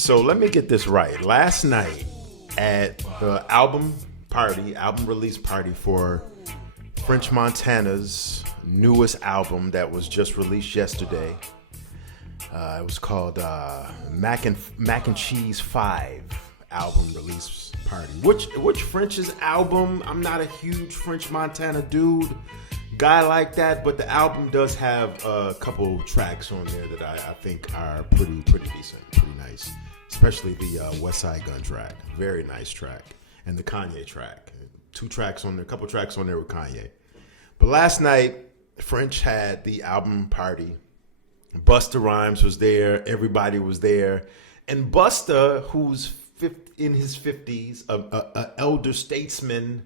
So let me get this right. Last night at the album release party for French Montana's newest album that was just released yesterday. It was called Mac and Cheese 5 album release party. Which French's album? I'm not a huge French Montana guy like that, but the album does have a couple tracks on there that I think are pretty decent, pretty nice. Especially the West Side Gun track, very nice track, and the Kanye track. 2 tracks on there, a couple tracks on there with Kanye. But last night, French had the album party. Busta Rhymes was there, everybody was there, and Busta, who's in his 50s, an elder statesman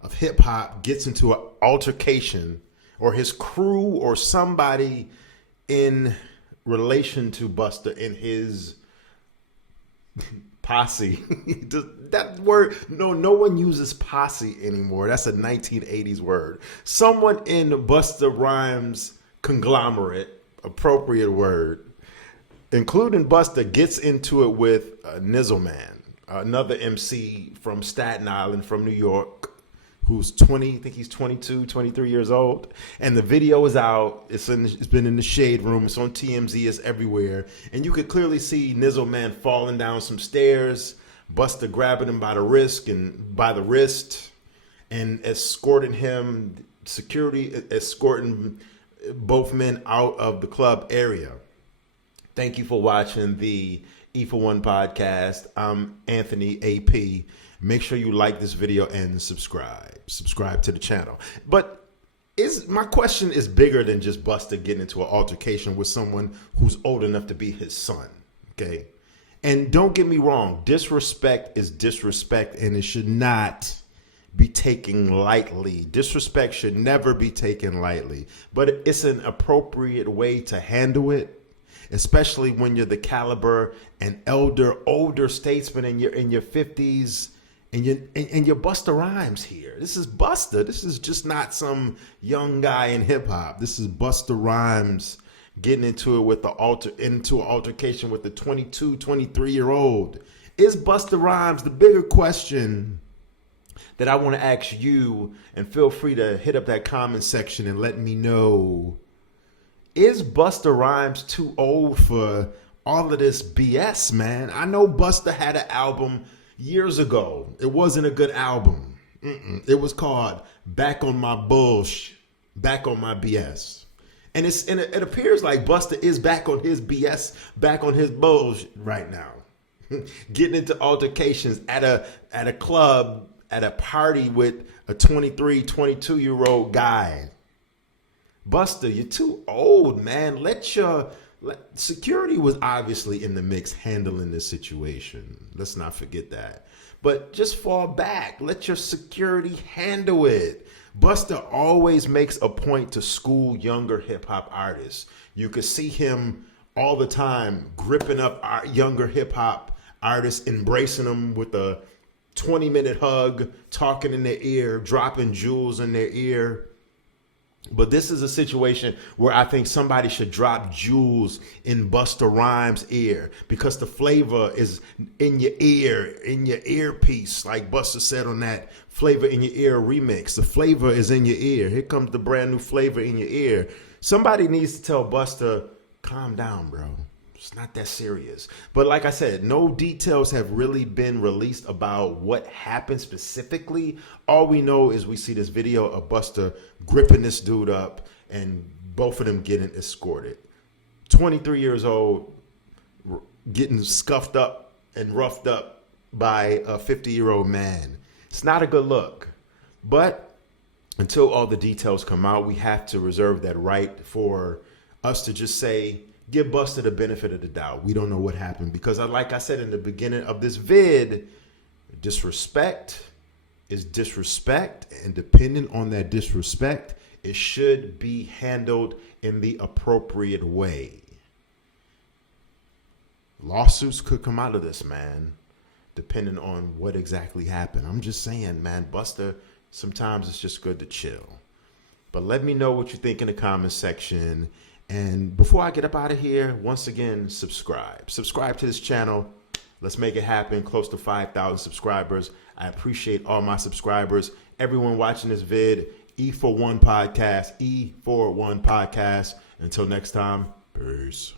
of hip hop, gets into an altercation, or his crew or somebody in relation to Busta in his posse. That word, no one uses posse anymore. That's a 1980s word. Someone in Busta Rhymes conglomerate, appropriate word, including Busta, gets into it with Nizzle Man, another MC from Staten Island, from New York, who's 20, I think he's 22, 23 years old. And the video is out. It's been in the Shade Room. It's on TMZ. It's everywhere. And you could clearly see Nizzle Man falling down some stairs, Busta grabbing him by the wrist and escorting him, security escorting both men out of the club area. Thank you for watching the E for One podcast. I'm Anthony AP. Make sure you like this video and subscribe to the channel. But my question is bigger than just Busta getting into an altercation with someone who's old enough to be his son. Okay. And don't get me wrong, disrespect is disrespect, and it should not be taken lightly. Disrespect should never be taken lightly, but it's an appropriate way to handle it, especially when you're the caliber and older statesman in your 50s, and you're Busta Rhymes here. This is Busta. This is just not some young guy in hip hop. This is Busta Rhymes getting into it with an altercation with the 22, 23-year-old. Is Busta Rhymes the bigger question that I want to ask you? And feel free to hit up that comment section and let me know. Is Busta Rhymes too old for all of this BS, man? I know Busta had an album years ago. It wasn't a good album. It was called Back on My Bullshit, Back on My BS. And it appears like Busta is back on his BS, back on his bullshit right now. Getting into altercations at a club, at a party with a 23, 22-year-old guy. Busta, you're too old, man. Security was obviously in the mix handling this situation. Let's not forget that. But just fall back. Let your security handle it. Busta always makes a point to school younger hip hop artists. You could see him all the time gripping up our younger hip hop artists, embracing them with a 20-minute hug, talking in their ear, dropping jewels in their ear. But this is a situation where I think somebody should drop jewels in Busta Rhymes' ear, because the flavor is in your earpiece, like Busta said on that Flavor in Your Ear remix. The flavor is in your ear. Here comes the brand new flavor in your ear. Somebody needs to tell Busta, calm down, bro. It's not that serious. But like I said, no details have really been released about what happened specifically. All we know is we see this video of Busta gripping this dude up and both of them getting escorted. 23 years old, getting scuffed up and roughed up by a 50-year-old man. It's not a good look. But until all the details come out, we have to reserve that right for us to just say, give Busta the benefit of the doubt. We don't know what happened, because like I said in the beginning of this vid, disrespect is disrespect, and depending on that disrespect, it should be handled in the appropriate way. Lawsuits could come out of this, man, depending on what exactly happened. I'm just saying, man, Busta, sometimes it's just good to chill. But let me know what you think in the comment section. And before I get up out of here, once again, subscribe. Subscribe to this channel. Let's make it happen. Close to 5,000 subscribers. I appreciate all my subscribers. Everyone watching this vid. E41 Podcast. E41 Podcast. Until next time, peace.